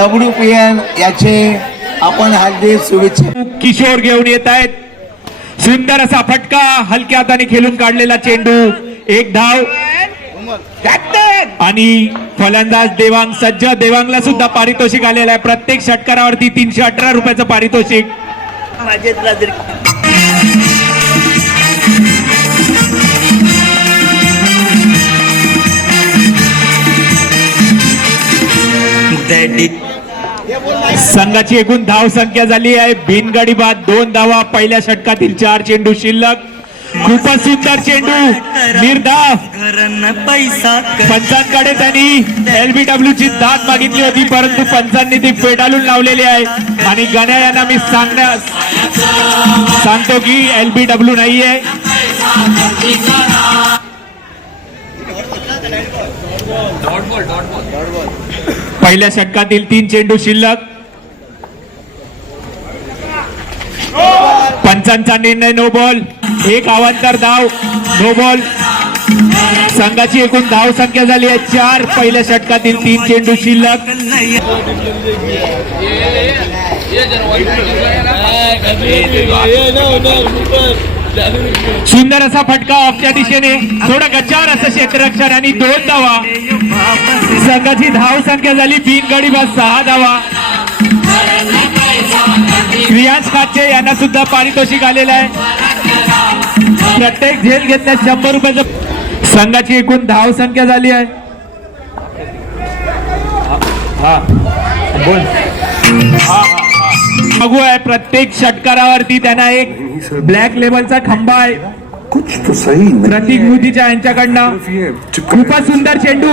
WPN याचे आपण हार्दिक शुभेच्छा. किशोर घेऊन येत आहेत. सुंदर असा फटका, हलक्या हाताने खेळून काढलेला चेंडू, एक धाव आणि फलंदाज देवांग सज्ज. देवांगला सुद्धा पारितोषिक आलेलं आहे. प्रत्येक षटकारावरती 318 रुपयाचं पारितोषिक. संघाची एकूण धाव संख्या झाली आहे बिनगडी बाद 2 धावा. पहिल्या षटकातील 4 चेंडू शिल्लक. खूपच सुंदर चेंडू, निर्धाव. पंचांकडे त्यांनी LBW ची दाद मागितली होती, परंतु पंचांनी ती फेटाळून लावलेली आहे. आणि गण्या यांना मी सांगतो की LBW नाहीये. पहिल्या षटकातील 3 चेंडू शिल्लक. पंचांचा निर्णय नो बॉल. एक अवांतर धाव, नो बॉल. संघाची एकूण धाव संख्या झाली आहे 4. पहिल्या षटकातील 3 चेंडू शिल्लक. सुंदर असा फटका ऑफच्या दिशेने, थोडं गच्चावर असं क्षेत्ररक्षण आणि 2 धावा. संघाची धाव संख्या झाली बिनगडी बाद 6 धावा. श्रियांश काचे यांना सुद्धा पारितोषिक आलेलं आहे. प्रत्येक झेल घेतल्यास 100 रुपयाचं. संघाची एकूण धाव संख्या झाली आहे. बघू आहे प्रत्येक षटकारावरती त्यांना एक ब्लॅक लेबलचा खंबा आहे. कुछ तो सही प्रतीक मुदीच्या यांच्याकडनं. खूपच सुंदर चेंडू.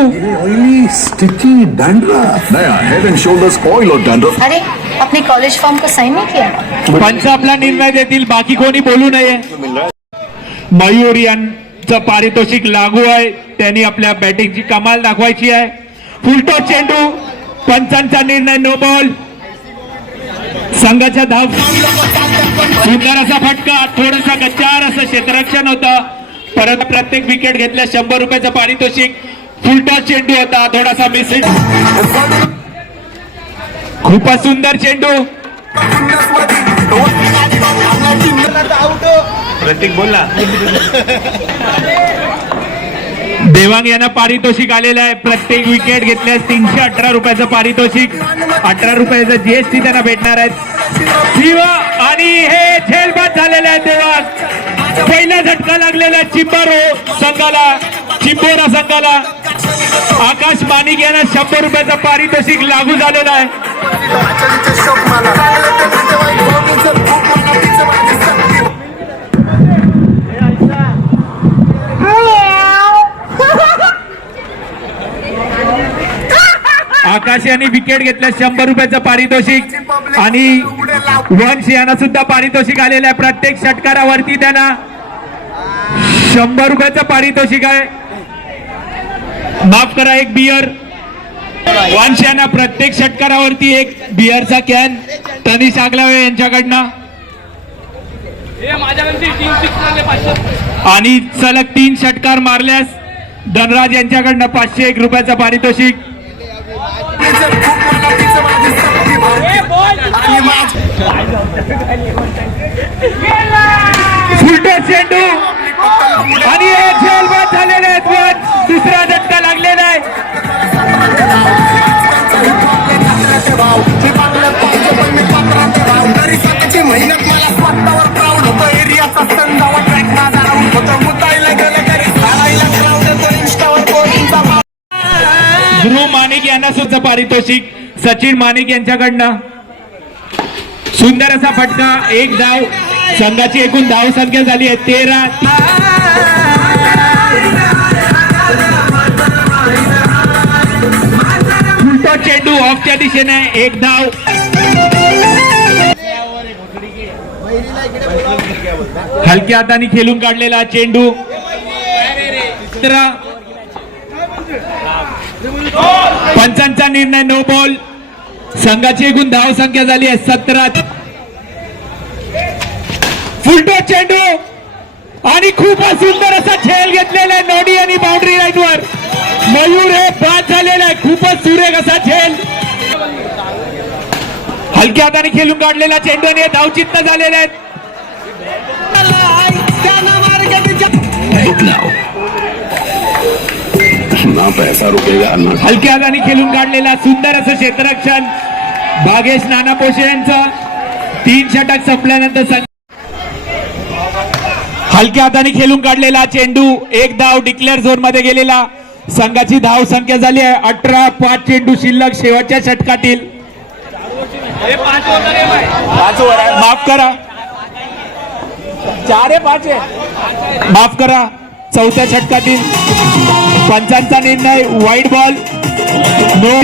Sticky dandruff. नया हेड एंड शोल्डर्स ऑयल और डैंड्रफ. अरे अपने कॉलेज फॉर्म को साइन नहीं किया. पंच आपला निर्णय देतील, बाकी कोणी बोलू नये. मयूर यांचं पारितोषिक लागू आहे. त्यांनी आपल्या बॅटिंगची कमाल दाखवायची आहे. फुलटॉस चेंडू, पंचांचा निर्णय नो बॉल. संघाच्या धाव. सुंदर असा फटका, थोडासा गच्चार असं क्षेत्ररक्षण होतं, परत प्रत्येक विकेट घेतल्यास 100 रुपयाचं पारितोषिक. फुलटॉस चेंडू होता, थोडासा मिस हिट. खूपच सुंदर चेंडू. प्रतीक बोलला. देवांग यांना पारितोषिक आलेलं आहे. प्रत्येक विकेट घेतल्यास 318 रुपयाचं पारितोषिक. 18 रुपयाचं GST त्यांना भेटणार आहेत. शिव आणि हे झेलबाद झालेले आहे देवांग. पहिला झटका लागलेला चिंबोरा संघाला. आकाश मानिक यांना 100 रुपयाचं पारितोषिक लागू झालेलं आहे. आकाश यांनी विकेट घेतल्या 100 रुपयाचं पारितोषिक. आणि वंश यांना सुद्धा पारितोषिक आलेलं आहे. प्रत्येक षटकारावरती त्यांना 100 रुपयाचं पारितोषिक आहे. माफ करा, एक बियर. वंश यांना प्रत्येक षटकारावरती एक बियरचा कॅन. तनिष आगलावे यांच्याकडनं. आणि सलग 3 षटकार मारल्यास धनराज यांच्याकडनं 501 रुपयाचं पारितोषिक. फुलटॉस चेंडू आणि हे झेलबाद झालेले आहेत. दुसरा झटका लागलेला आहे. ध्रुव मानिक यांना सुद्धा पारितोषिक. सचिन मानिक यांच्याकडनं. सुंदर असा फटका, एक धाव. संघाची एकूण धाव संख्या झाली आहे 13. फुलटॉस चेंडू ऑफच्या दिशेने, एक धाव. हलक्या हाताने खेळून काढलेला चेंडू. पंचांचा निर्णय नो बॉल. संघाची एकूण धाव संख्या झाली आहे 17. फुलटॉस चेंडू आणि खूपच सुंदर असा खेळ घेतलेला आहे नोडी आणि बाउंड्री लाईनवर. मयूर हे बाद झालेला आहे. खूपच सुरेख असा खेळ. हलक्या हाताने खेळून काढलेला चेंडूने धावचित्त झालेले आहेत. Look now. ना पैसा रुकेगा ना. हलक्या हाताने खेळून काढलेला सुंदर असं क्षेत्ररक्षण भागेश नानापोशे यांचा. 3 षटक संपल्यानंतर हलक्या हाताने खेळून काढलेला चेंडू 1 धाव डिक्लेअर झोन मध्ये गेलेला. संघाची धाव संख्या झाली आहे 18. 5 चेंडू शिल्लक शेवटच्या षटकातील. माफ करा 4-5 माफ करा. चौथ्या षटकातील पंचांचा निर्णय वाईट बॉल नो.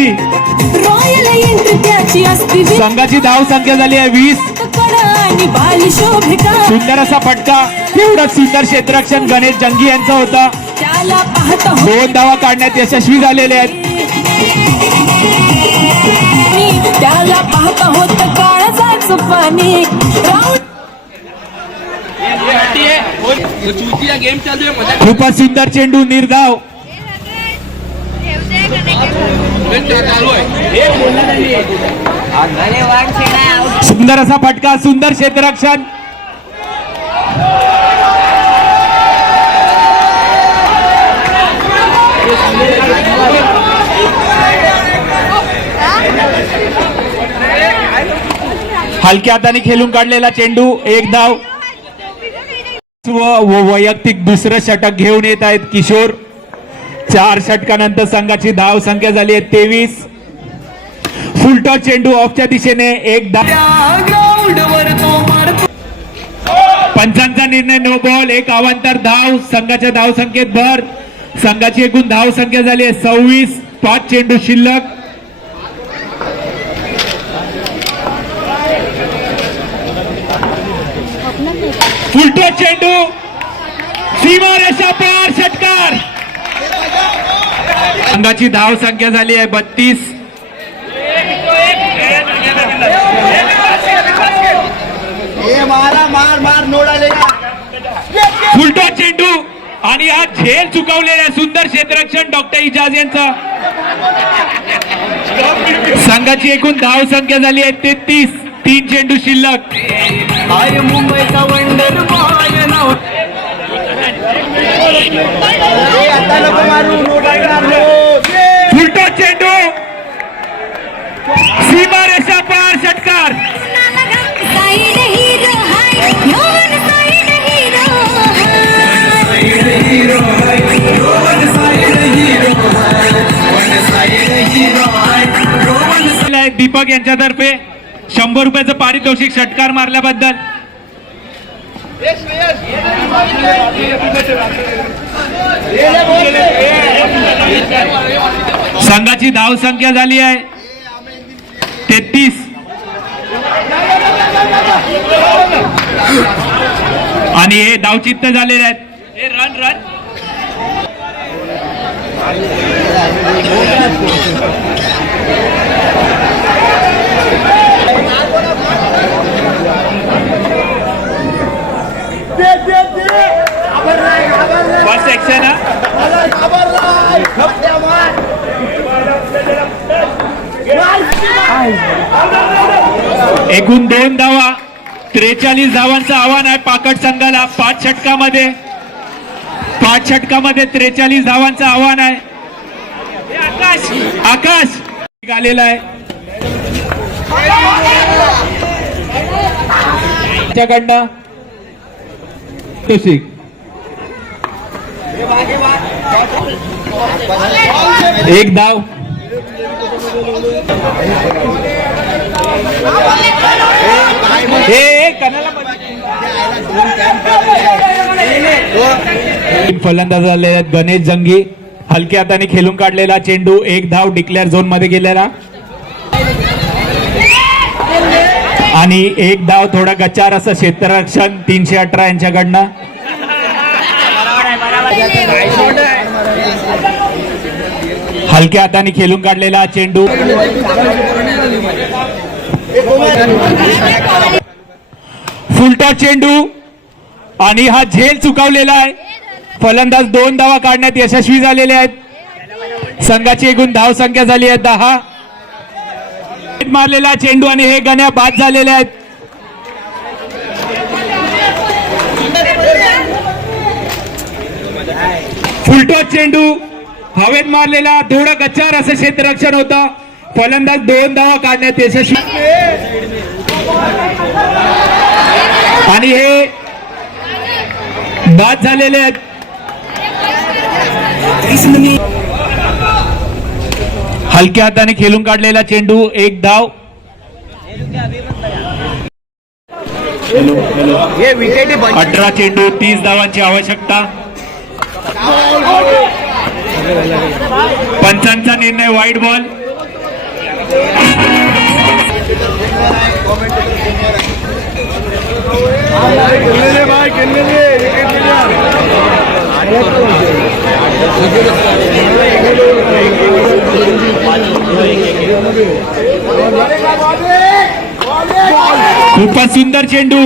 संघाची धाव संख्या झाली आहे 20. सुंदर असा फटका एवढं सुंदर क्षेत्ररक्षण गणेश जंगी यांचा होता. 2 धावा काढण्यात यशस्वी झालेले आहेत. त्याला पाहता होत काळाचाच पाणी. खूपच सुंदर चेंडू निर्धाव. सुंदर असा फटका सुंदर क्षेत्ररक्षण. हलक्या हाताने खेळून काढलेला चेंडू 1 धाव. वैयक्तिक दुसरं षटक घेऊन येत आहेत किशोर. 4 षटकानंतर संघाची धाव संख्या झाली आहे 23. फुलटॉस चेंडू ऑफच्या दिशेने 1 धाव. पंचांचा निर्णय नो बॉल. 1 अवांतर धाव. संघाच्या धाव संख्येत भर. संघाची एकूण धाव संख्या झाली आहे 26. 5 चेंडू शिल्लक. फुलटॉस चेंडू सीमारेषा पार षटकार. संघाची धाव संख्या झाली आहे 32. फुलटॉस चेंडू आणि हा झेल चुकवलेला सुंदर क्षेत्ररक्षण डॉक्टर इजाज यांचा. संघाची एकूण धाव संख्या झाली आहे 33. 3 चेंडू शिल्लक. मुंबईचा वंडर फुलटॉस चेंडू सीमारेषा पार षटकार. दीपक यांच्यातर्फे 100 रुपयाचं पारितोषिक षटकार मारल्याबद्दल. संघाची धाव संख्या झाली आहे 33. आणि हे धावचित्त झालेले आहेत. हे रन फर्स्ट सेक्शन. एकूण 2 धावा. 43 धावांचं आव्हान आहे पाकट संघाला. 5 षटकामध्ये 43 धावांचं आव्हान आहे. आकाश आलेला आहे त्याच्याकडनं. 1 धाव. फलंदाज आले आहेत गणेश जंगी. हलक्या हाताने खेळून काढलेला चेंडू 1 धाव डिक्लेअर झोन मध्ये गेलेला. आणि 1 धाव. थोडा गच्चार असं क्षेत्ररक्षण 318 यांच्याकडनं. हलक्या हाताने खेळून काढलेला चेंडू. फुलटॉस चेंडू आणि हा झेल चुकवलेला आहे. फलंदाज 2 धावा काढण्यात यशस्वी झालेले आहेत. संघाची एकूण धाव संख्या झाली आहे 10. मारलेला चेंडू आणि हे गण्या बाद झालेले आहेत. फुलटॉस चेंडू हवेत मारलेला, थोडं गच्चार असं क्षेत्ररक्षण होतं. फलंदाज 2 धावा काढण्यात यशस्वी आणि हे बाद झालेले आहेत. हलक्या हाताने खेळून काढलेला चेंडू, 1 धाव. हे विकेट 18 चेंडू 30 धावांची आवश्यकता. पंचांचा निर्णय वाईट बॉल. खूपच सुंदर चेंडू.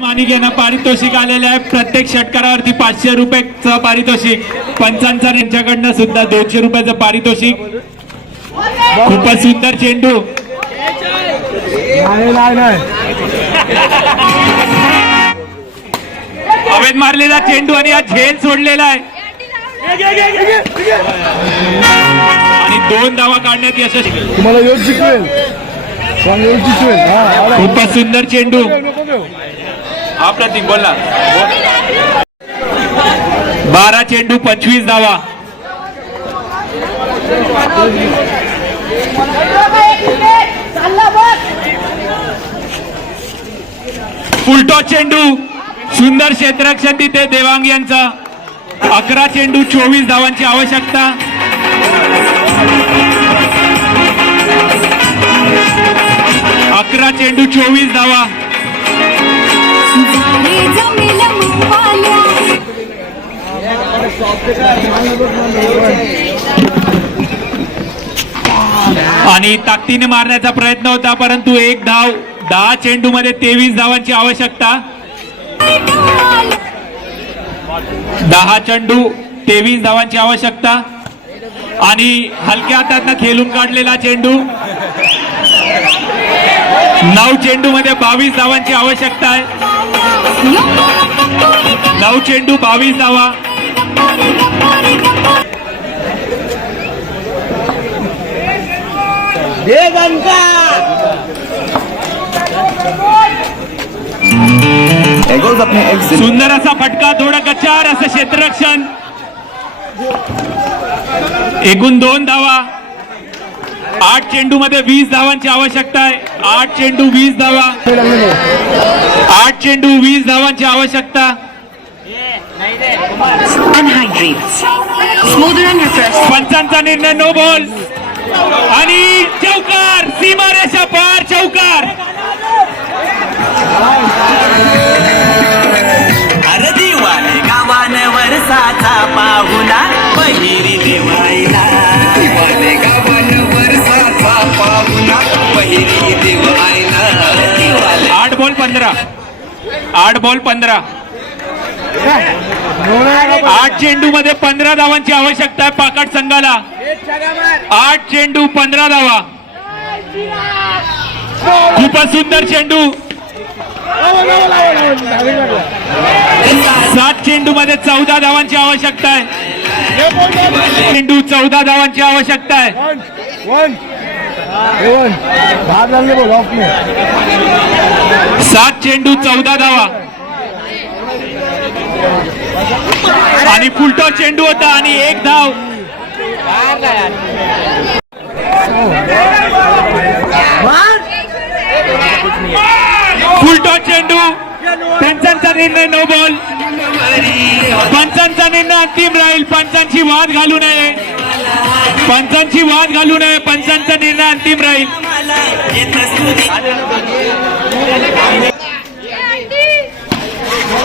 मानिक यांना पारितोषिक आलेले आहे. प्रत्येक षटकारावरती 500 रुपयाचं पारितोषिक. पंचांचा यांच्याकडनं सुद्धा 200 रुपयाचं पारितोषिक. खूपच सुंदर चेंडू. हवेत मारलेला चेंडू आणि हा झेल सोडलेला आहे आणि 2 धावा काढण्यात यशस्वी. तुम्हाला योग शिकवेल. खूपच सुंदर चेंडू. हा प्रतीक बोला. 12 चेंडू 25 धावा. फुलटॉस चेंडू, सुंदर क्षेत्ररक्षण तिथे देवांग यांचा. 11 चेंडू 24 धावांची आवश्यकता. 11 चेंडू 24 धावा. आणि ताकदीने मारण्याचा प्रयत्न होता परंतु 1 धाव. 10 चेंडू मध्ये 23 धावांची आवश्यकता. 10 चेंडू 23 धावांची आवश्यकता आणि हलक्या हातातनं खेळून काढलेला चेंडू. 9 चेंडू मध्ये 22 धावांची आवश्यकता आहे. 9 चेंडू 22 धावा. सुंदर असा फटका, थोडा गच्चार असं क्षेत्ररक्षण. एकूण 2 धावा. 8 चेंडू मध्ये 20 धावांची आवश्यकता आहे. 8 चेंडू 20 धावा. 8 चेंडू 20 धावांची आवश्यकता. पंचांचा निर्णय नो बॉल आणि चौकार. सीमारेषा पार चौकार. दिवाने गावाने वरसाचा पाहुणा पहिरी देवाईला. दिवाने गावाने वरसाचा पाहुणा पहिरी देवाईला. 8 बॉल 15. 8 बॉल 15. 8 चेंडू मध्ये 15 धावांची आवश्यकता आहे पाकट संघाला. 8 चेंडू 15 धावा. खूपच सुंदर चेंडू. 7 चेंडू मध्ये 14 धावांची आवश्यकता आहे. चेंडू 14 धावांची आवश्यकता आहे. 7 चेंडू 14 धावा आणि फुलटॉस चेंडू होता आणि 1 धाव. फुलटॉस चेंडू. पंचांचा निर्णय नो बॉल. पंचांचा निर्णय अंतिम राहील. पंचांची वाद घालू नये. पंचांची वाद घालू नये. पंचांचा निर्णय अंतिम राहील.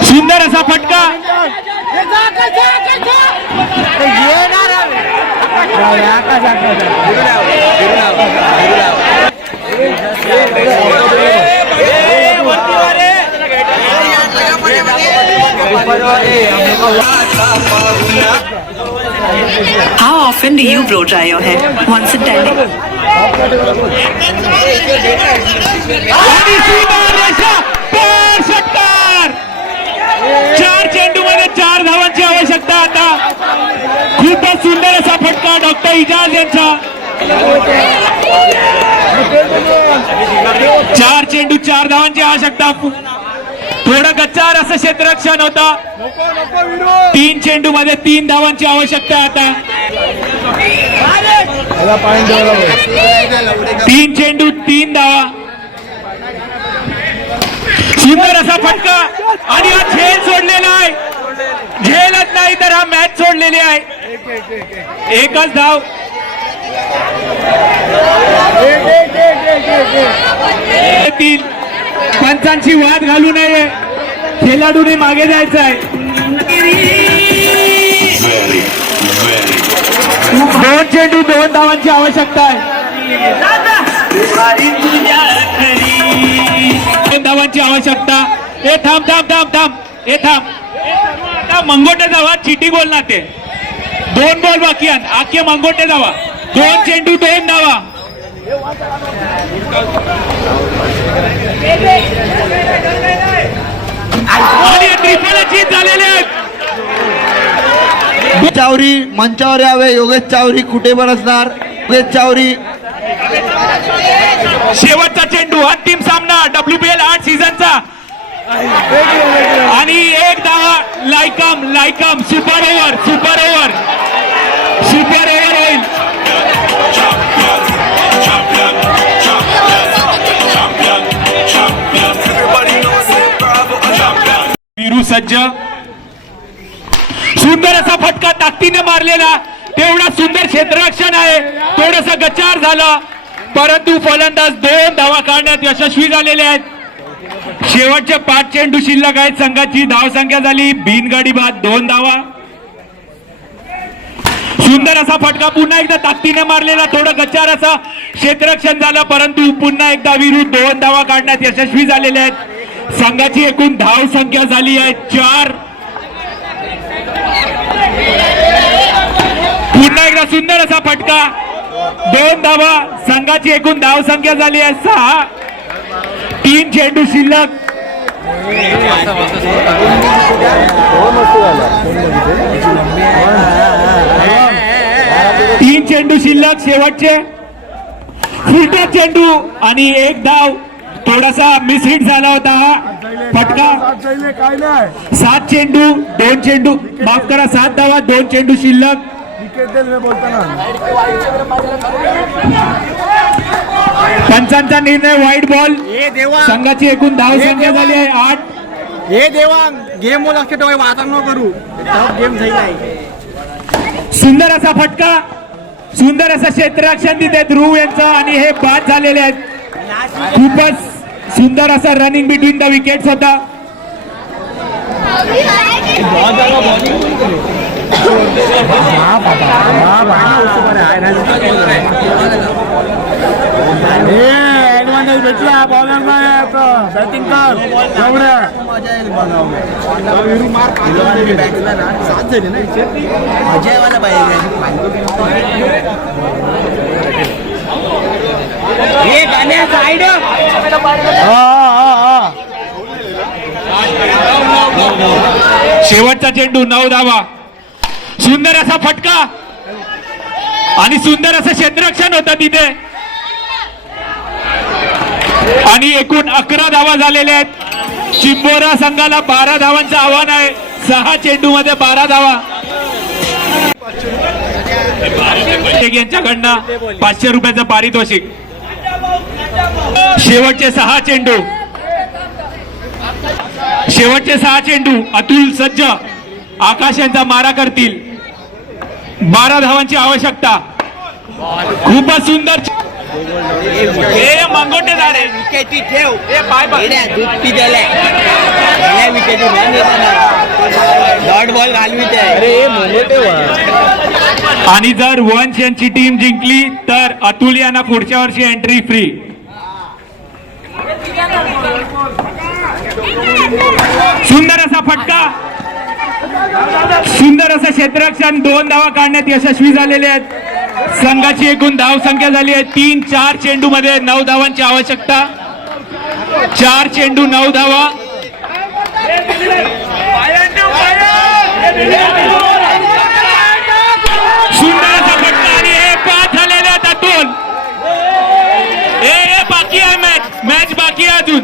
सुंदर असा फटका. How often do you blow dry your hair? Once in 10 days? आणि सीमारेषा पार षटकार. 4 चेंडूमध्ये 4 धावांची आवश्यकता. आता खूपच सुंदर असा फटका डॉक्टर इजाज यांचा. 4 चेंडू 4 धावांची आवश्यकता. थोडं गच्चार असं क्षेत्ररक्षण होता. 3 चेंडू मध्ये 3 धावांची आवश्यकता. आता 3 चेंडू 3 धावा. सुंदर असा फटका आणि हा झेल सोडलेला आहे. झेलच नाही तर हा मॅच सोडलेली आहे. एकच धाव. पंचांची वाद घालू नये. खेळाडूने मागे जायचं आहे. 2 चेंडू 2 धावांची आवश्यकता आहे. 2 धावांची आवश्यकता. हे थांब थांब थांब थांब. हे थांब. आता मंगोटे जावा. चिटी गोल ना ते 2 बॉल बाकी आहेत. आखे मंगोटे जावा. 2 चेंडू 2 धावा. आणि त्रिफलची झालेले आहेत. चावरी मंचावर यावे. योगेश चावरी कुठे पण असणार. योगेश चावरी. शेवटचा चेंडू. अंतिम सामना WPL 8 सीझनचा. आणि 1 धावा. लायकम सुपर ओव्हर होईल. वीरू सज्ज. सुंदर असा फटका ताकदीने मारलेला. तेवढा सुंदर क्षेत्ररक्षण आहे. थोडासा गच्चार झाला परंतु फलंदाज 2 धावा काढण्यात यशस्वी झालेले आहेत. शेवटचे 5 चेंडू शिल्लक आहेत. संघाची धावसंख्या झाली बिनगडी बाद 2 धावा. सुंदर असा फटका पुन्हा एकदा ताकदीने मारलेला. थोडं गच्चार असा क्षेत्ररक्षण झालं परंतु पुन्हा एकदा वीरू 2 धावा काढण्यात यशस्वी झालेले आहेत. संघाची एकूण धाव संख्या झाली आहे 4. पुन्हा एकदा सुंदर असा फटका 2 धावा. संघाची एकूण धाव संख्या झाली आहे 6. 3 चेंडू शिल्लक. तीन चेंडू शिल्लक. शेवटचे फुलटा चेंडू आणि 1 धाव. थोडासा मिसहिट झाला होता हा फटका. 7 चेंडू 2 चेंडू माफ करा 7 धावा 2 चेंडू शिल्लक. पंचांचा निर्णय वाईट बॉल. संघाची एकूण धाव संख्या झाली आहे 8. हे देवा गेम बोल असते तेव्हा वाता न करू. गेम झाली. सुंदर असा फटका. सुंदर असं क्षेत्ररक्षण तिथे ध्रुव यांचं आणि हे बाद झालेले आहेत. खूपच सुंदर असा रनिंग बिटवीन द विकेट्स होता. भेटला बॅटिंग कर अजयवाला शेवटचा चेंडू 9 धावा. सुंदर असा फटका आणि सुंदर असं क्षेत्ररक्षण होतं तिथे आणि एकूण 11 धावा झालेल्या आहेत. चिंबोरा संघाला 12 धावांचं आव्हान आहे. 6 चेंडू मध्ये 12 धावा. यांच्याकडनं 500 रुपयाचं पारितोषिक. शेवटचे 6 चेंडू. शेवटचे 6 चेंडू. अतुल सज्ज आकाश यांचा मारा करतील. 12 धावांची आवश्यकता. खूपच सुंदर. हे मंगोटे जा रे. विकेटी ठेव. हे पाय दुट्टी दिल्या विकेटी डॉट बॉल घालवित आहे. आणि जर वंश यांची टीम जिंकली तर अतुल यांना पुढच्या वर्षी एंट्री फ्री. सुंदर असा फटका सुंदर असं क्षेत्ररक्षण 2 धावा काढण्यात यशस्वी झालेले आहेत. संघाची एकूण धाव संख्या झाली आहे 3-4 चेंडू मध्ये 9 धावांची आवश्यकता. 4 चेंडू 9 धावा. सुंदर असा फटका आणि हे 5 झालेले आहेत त्यातून. हे बाकी आहे मॅच बाकी आहे अजून.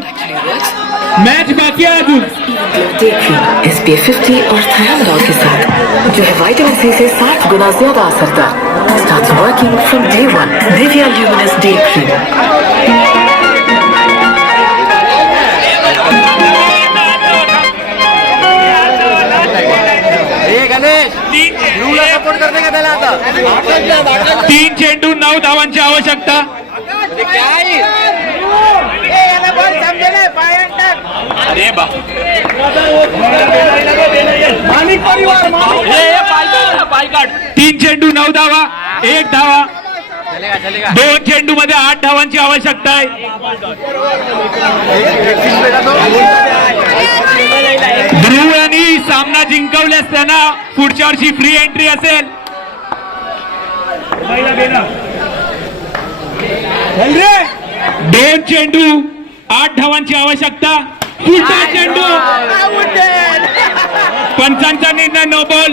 मैच बाकी है अजून. SPF50 और थायराइड के साथ जो है विटामिन सी से 60 गुना ज्यादा असरदार. Starts working from day one. Nivea Luminous Day Cream. Support करते का त्याला आता 3 चेंडू 9 धावांची आवश्यकता. अरे बा 3 चेंडू 9 धावा. 1 धावा. 2 चेंडू मध्ये 8 धावांची आवश्यकता आहे. ध्रुव यांनी सामना जिंकवल्यास त्यांना पुढच्या वर्षी फ्री एंट्री असेल. 2 चेंडू 8 धावांची आवश्यकता. पुढचा चेंडू. पंचांचा निर्णय नो बॉल.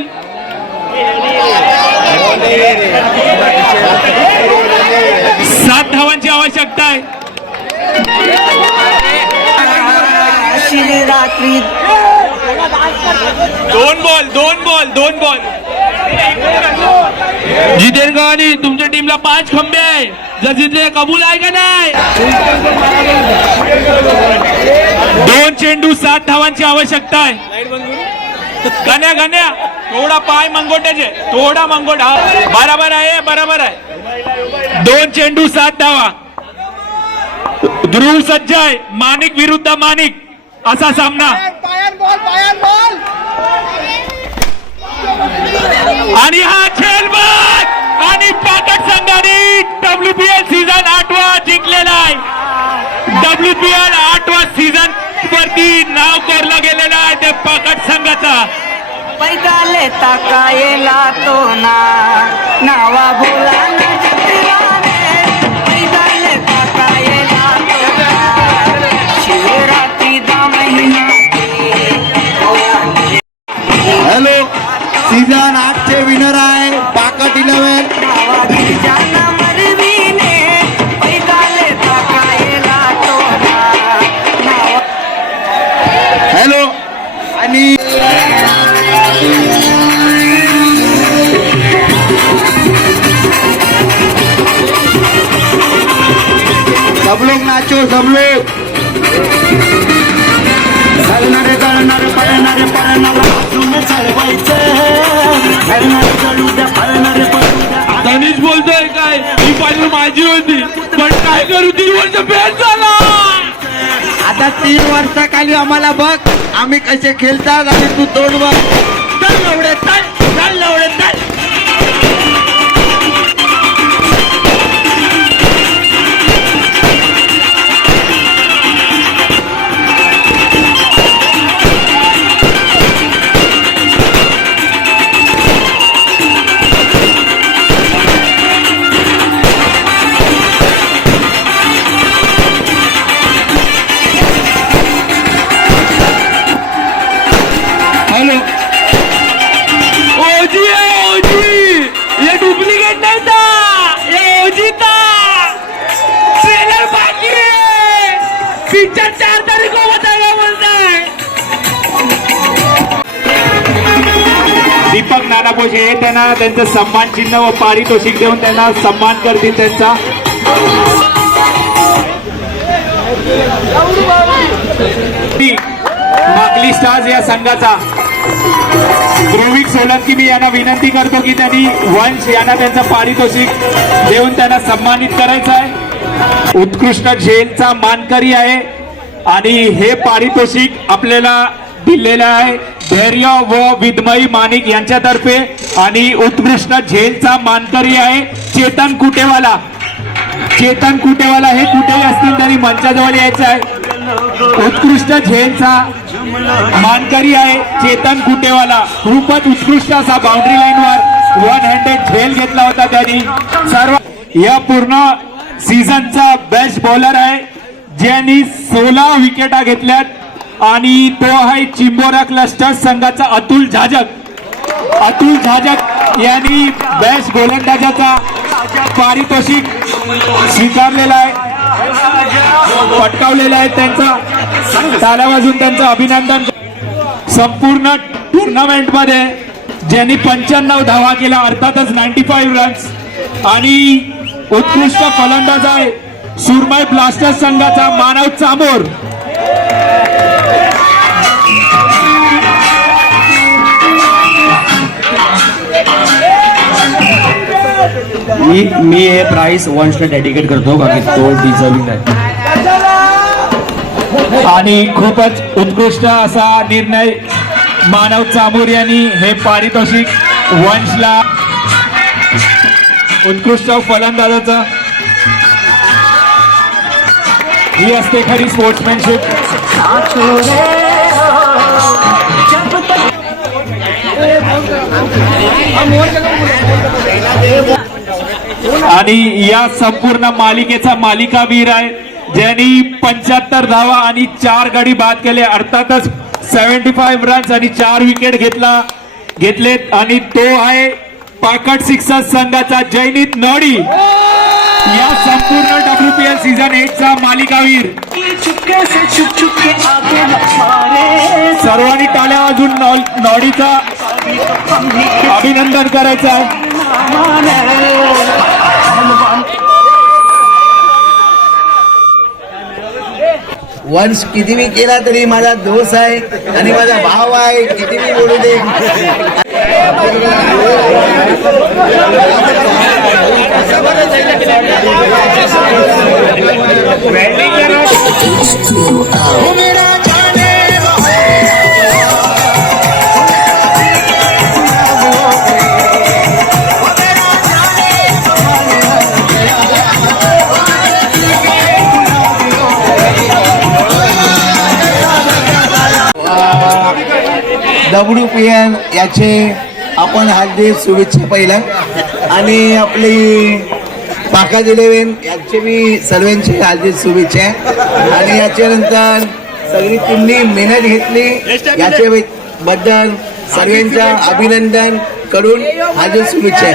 7 धावांची आवश्यकता आहे. शिवरात्री 2 बॉल. जितेंद्र गव्हाणी तुमच्या टीमला 5 खंबे आहे. जर जितले कबूल आहे का नाही. 2 चेंडू 7 धावांची आवश्यकता आहे. गण्या थोडा पाय मंगोट्याचे थोडा मंगोट. बरोबर आहे. 2 चेंडू 7 धावा. ध्रुव सज्ज आहे. माणिक विरुद्ध माणिक असा सामना. आणि हा खेळ बाद आणि पाटण संघाने WPL सीझन 8वा जिंकलेला आहे. WPL 8वा सीझन वरती नाव कोरलं गेलेलं आहे ते पाटण संघाचा. पैदा लेता कायला तो ना नावा भोला ना जगराने. पैदा लेता कायला तो ना शिवरात्री दा महिना. हॅलो, सीझन 8 चे विनर आहे पाकट 11. नावा गिरजाना मरवीने. पैदा लेता कायला तो ना नावा. हॅलो आणि सब लोग नाचो सब लोग. चालणारे चालणारे पळणारे पळणारे धनीश बोलतोय काय ही फायनल माझी होती पण काय करू 3 वर्ष बेस्ट झाला. आता 3 वर्षाखाली आम्हाला बघ आम्ही कसे खेळतात आणि तू तोड बघ. चल लवडे चल लवडे चल. हॅलो ओजी ये डुप्लिकेट नहीं था. ये ओजी था. ट्रेलर बाकी है. पिक्चर 4 तारीख को बताएगा बोलता है. दीपक नानापोशे हे त्यांना त्यांचं सन्मान चिन्ह व पारितोषिक देऊन त्यांना सन्मान करतील त्यांचा. माकली स्टार्स या संघाचा ध्रुविक सोलंकी मी यांना विनंती करतो की त्यांनी वंश यांना त्यांचं पारितोषिक देऊन त्यांना सन्मानित करायचं आहे. उत्कृष्ट झेलचा मानकरी आहे आणि हे पारितोषिक आपल्याला दिलेलं आहे धैर्य व विद्मयी माणिक यांच्यातर्फे. आणि उत्कृष्ट झेलचा मानकरी आहे चेतन कुटेवाला हे कुठेही असतील तरी मंचाजवळ यायचं आहे. उत्कृष्ट झेलचा मानकरी आहे चेतन कुटेवाला. खूपच उत्कृष्ट असा बाउंड्री लाईनवर 100 झेल घेतला होता त्यांनी. सर्व या पूर्ण सीझनचा बेस्ट बॉलर आहे ज्यांनी 16 विकेटा घेतल्यात. आणि तो आहे चिंबोरा क्लस्टर्स संघाचा अतुल झाजक यांनी बेस्ट गोलंदाजाचा पारितोषिक स्वीकारलेला आहे, पटकावलेला आहे. त्यांचा ताल्या वाजून त्यांचं अभिनंदन. संपूर्ण टुर्नामेंट मध्ये ज्यांनी 95 धावा केल्या अर्थातच 95 रन्स. आणि उत्कृष्ट फलंदाज आहे सुरमई ब्लास्टर्स संघाचा मानव चामोर. मी हे प्राइस वन्सला डेडिकेट करतो कारण की तो डिझर्विंग आहे. आणि खूपच उत्कृष्ट असा निर्णय मानव चामोर यांनी हे पारितोषिक वंशला. उत्कृष्ट फलंदाजाचा ही असते खरी स्पोर्ट्समॅनशिप. आणि या संपूर्ण मालिकेचा मालिकावीर आहे ज्यांनी 75 धावा आणि 4 गडी बाद केले अर्थातच 75 रन्स आणि 4 विकेट घेतलेत. आणि तो आहे पाकट सिक्सर्स संघाचा जयनीत नोडी. या संपूर्ण WPL सीझन 8 चा मालिकावीर. सर्वांनी टाळ्या वाजून नोडीचा अभिनंदन करायचं आहे. वंश किती मी केला तरी माझा दोस्त आहे आणि माझा भाव आहे. किती मी बोलू दे. WPL याचे आपण हार्दिक शुभेच्छा पहिला. आणि आपली पाकट 11 याचे मी सर्वांची हार्दिक शुभेच्छा. आणि याच्यानंतर सगळी टीमनी मेहनत घेतली याच्या बद्दल सर्वांचं अभिनंदन करून हार्दिक शुभेच्छा.